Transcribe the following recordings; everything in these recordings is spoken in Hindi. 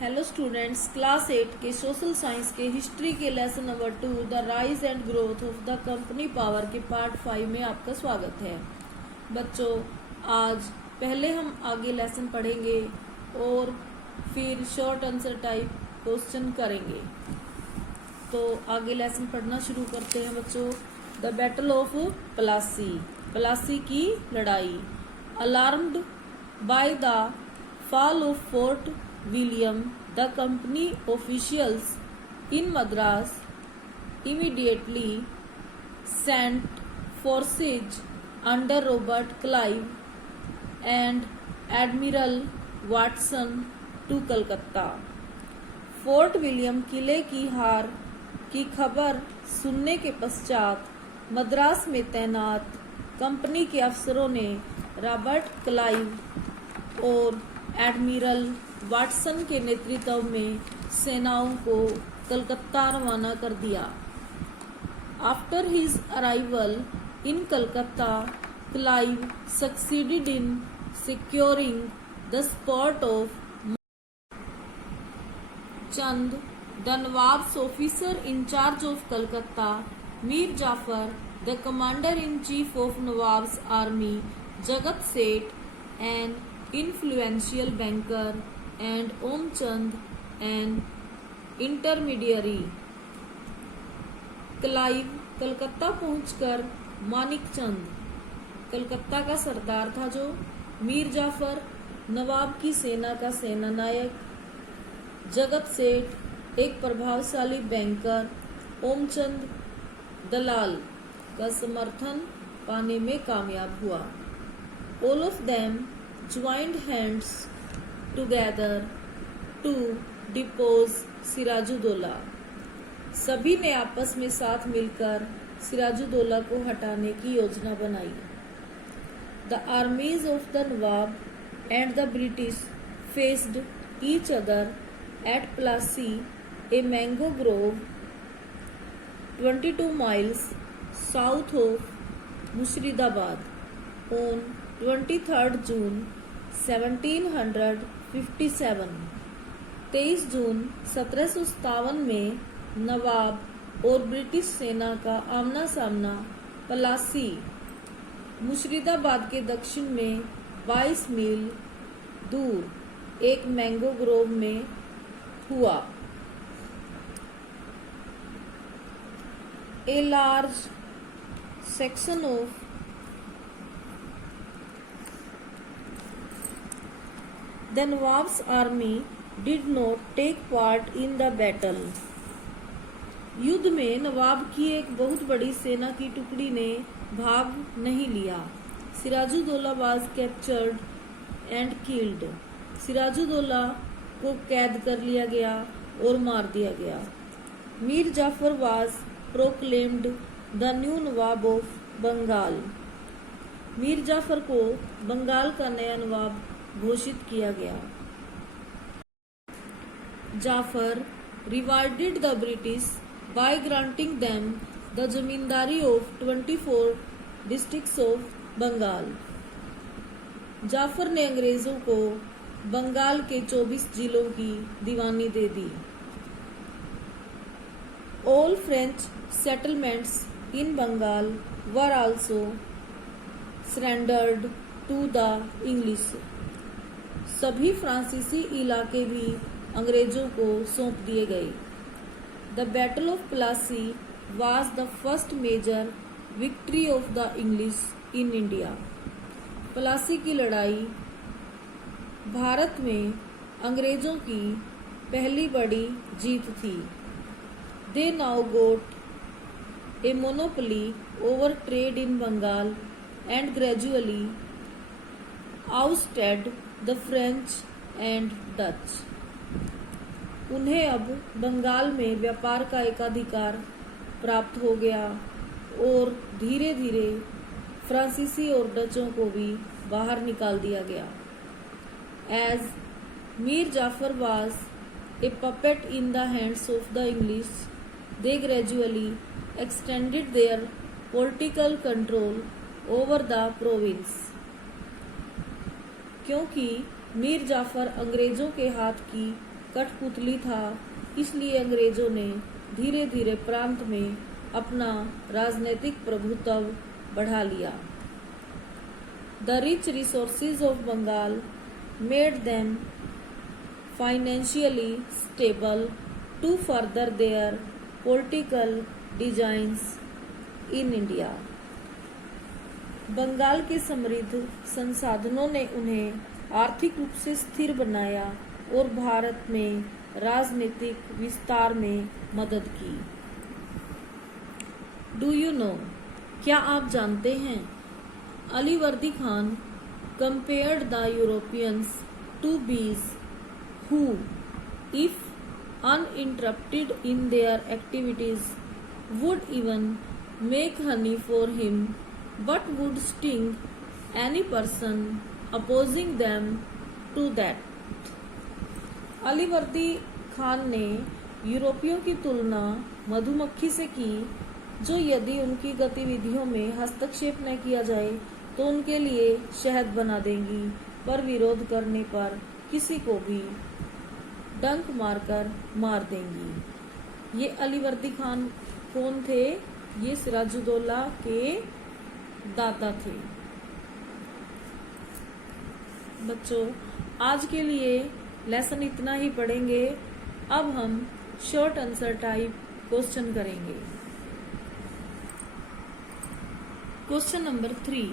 हेलो स्टूडेंट्स, क्लास 8 के सोशल साइंस के हिस्ट्री के lesson number 2 the rise and growth of the company power के पार्ट 5 में आपका स्वागत है। बच्चों, आज पहले हम आगे लेसन पढ़ेंगे और फिर शॉर्ट आंसर टाइप क्वेश्चन करेंगे। तो आगे लेसन पढ़ना शुरू करते हैं बच्चों। The battle of Plassey, Plassey की लड़ाई। Alarmed by the fall of Fort William, the company officials in Madras immediately sent forces under Robert Clive and Admiral Watson to Calcutta. Fort William किले की हार की खबर सुनने के पश्चात मद्रास में तैनात कंपनी के अफसरों ने रॉबर्ट क्लाइव और एडमिरल वाटसन के नेतृत्व में सेनाओं को कलकत्ता रवाना कर दिया। After his arrival in Calcutta, Clive succeeded in securing the support of Chand, the Nawab's officer in charge of Calcutta, Mir Jafar the commander in chief of Nawab's army, Jagat Seth and influential banker and Omchand an intermediary. Clive Calcutta पहुंचकर मानिक चंद, कलकत्ता का सरदार था जो, मीर जाफर नवाब की सेना का सेनानायक, जगत सेठ एक प्रभावशाली बैंकर, ओमचंद दलाल का समर्थन पाने में कामयाब हुआ। All of them joined hands together to depose Siraj-ud-Daulah. सभी ने आपस में साथ मिलकर सिराजुद्दौला को हटाने की योजना बनाई। The armies of the Nawab and the British faced each other at Plassey, a mango grove 22 miles south of Murshidabad, on 23rd June 1757। 23 जून 1757 में नवाब और ब्रिटिश सेना का आमना सामना प्लासी, मुर्शिदाबाद के दक्षिण में 22 मील दूर एक मैंगो ग्रोव में हुआ। A large section of The Nawab's army did not take part in the battle. युद्ध में नवाब की एक बहुत बड़ी सेना की टुकड़ी ने भाग नहीं लिया। Siraj-ud-Daulah was captured and killed. Siraj-ud-Daulah को कैद कर लिया गया और मार दिया गया। Mir Jafar was proclaimed the new Nawab of Bengal. Mir Jafar को बंगाल का नया नवाब घोषित किया गया। Jafar rewarded the British by granting them the zamindari of 24 districts of Bengal. Jafar ने अंग्रेजों को बंगाल के 24 जिलों की दीवानी दे दी। All French settlements in Bengal were also surrendered to the English. सभी फ्रांसीसी इलाके भी अंग्रेजों को सौंप दिए गए। The battle of Plassey was the first major victory of the English in India. Plassey की लड़ाई भारत में अंग्रेजों की पहली बड़ी जीत थी। They now got a monopoly over trade in Bengal and gradually ousted the French and Dutch. उन्हें अब बंगाल में व्यापार का एकाधिकार प्राप्त हो गया और धीरे धीरे फ्रांसीसी और डचों को भी बाहर निकाल दिया गया। As Mir Jafar was a puppet in the hands of the English, they gradually extended their political control over the province. क्योंकि मीर जाफर अंग्रेजों के हाथ की कठपुतली था, इसलिए अंग्रेजों ने धीरे धीरे प्रांत में अपना राजनीतिक प्रभुत्व बढ़ा लिया। The rich resources of Bengal made them financially stable to further their political designs in India. Bengal के समृद्ध संसाधनों ने उन्हें आर्थिक रूप से स्थिर बनाया और भारत में राजनीतिक विस्तार में मदद की। डू यू नो, क्या आप जानते हैं, Alivardi Khan compared the Europeans to bees who, if uninterrupted in their activities, would even make honey for him, but would sting any person opposing them to that। Alivardi Khan ने यूरोपियों की तुलना मधुमक्खी से की, जो यदि उनकी गतिविधियों में हस्तक्षेप न किया जाए तो उनके लिए शहद बना देंगी, पर विरोध करने पर किसी को भी डंक मारकर मार देंगी। ये अलीवर्दी खान कौन थे? ये सिराजुद्दौला के दादा थे। बच्चों, आज के लिए लेसन इतना ही पढ़ेंगे। अब हम शॉर्ट आंसर टाइप क्वेश्चन करेंगे। Question number 3,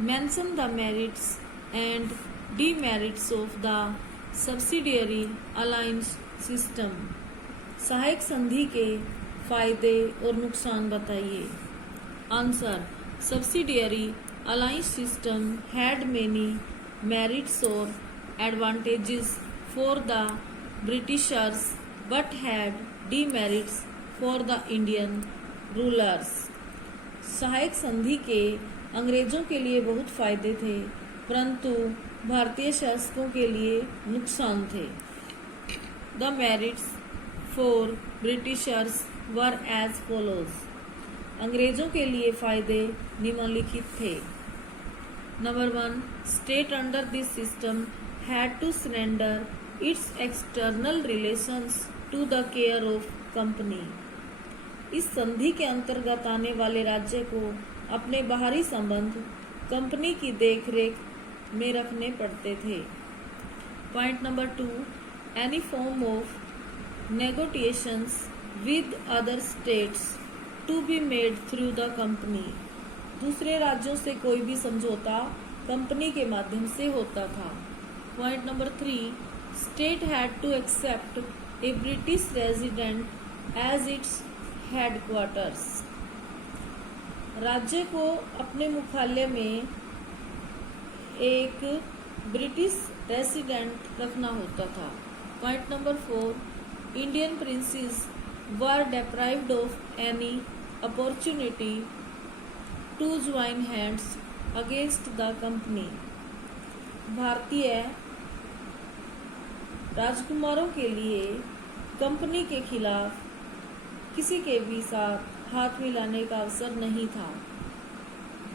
mention the merits and demerits of the subsidiary alliance system. सहायक संधि के फायदे और नुकसान बताइए। Answer, subsidiary alliance system had many merits और advantages for the Britishers but had demerits for the Indian rulers. सहायक संधि के अंग्रेजों के लिए बहुत फायदे थे, परंतु भारतीय शासकों के लिए नुकसान थे। The merits for Britishers were as follows. अंग्रेजों के लिए फायदे निम्नलिखित थे। Number 1, state under this system had to surrender its external relations to the care of company. इस संधि के अंतर्गत आने वाले राज्य को अपने बाहरी संबंध कंपनी की देखरेख में रखने पड़ते थे। Point number 2, any form of negotiations with other states to be made through the company. दूसरे राज्यों से कोई भी समझौता कंपनी के माध्यम से होता था। Point number 3, state had to accept a British resident as its headquarters. राज्य को अपने मुख्यालय में एक ब्रिटिश रेसिडेंट रखना होता था। Point number 4, Indian princes were deprived of any opportunity to join hands against the company. भारतीय राजकुमारों के लिए कंपनी के खिलाफ किसी के भी साथ हाथ मिलाने का अवसर नहीं था।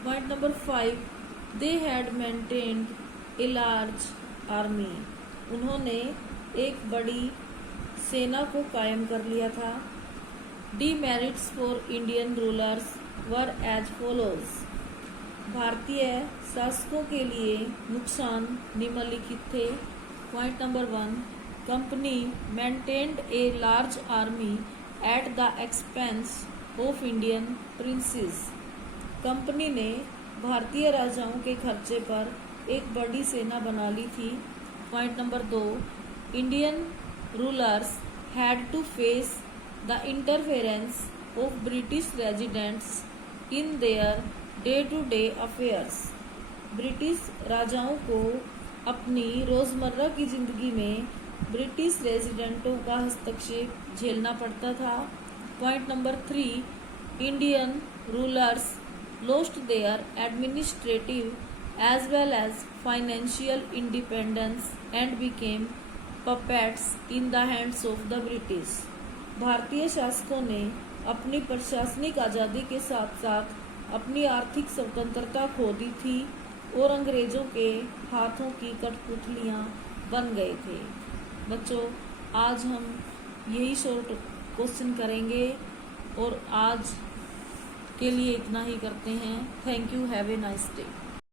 Point number 5, they had maintained a large army. उन्होंने एक बड़ी सेना को कायम कर लिया था। Demerits for Indian rulers were as follows. भारतीय शासकों के लिए नुकसान निम्नलिखित थे। Point number 1, company maintained a large army at the expense of Indian princes. Company ने भारतीय राजाओं के खर्चे पर एक बड़ी सेना बना ली थी। Point number 2, Indian rulers had to face the interference of British residents in their day to day affairs. British राजाओं को अपनी रोज़मर्रा की जिंदगी में ब्रिटिश रेजिडेंटों का हस्तक्षेप झेलना पड़ता था। Point number 3, Indian rulers lost their administrative as well as financial independence and became puppets in the hands of the British। भारतीय शासकों ने अपनी प्रशासनिक आज़ादी के साथ साथ अपनी आर्थिक स्वतंत्रता खो दी थी और अंग्रेजों के हाथों की कठपुतलियां बन गए थे। बच्चों, आज हम यही शॉर्ट क्वेश्चन करेंगे और आज के लिए इतना ही करते हैं। Thank you, have a nice day.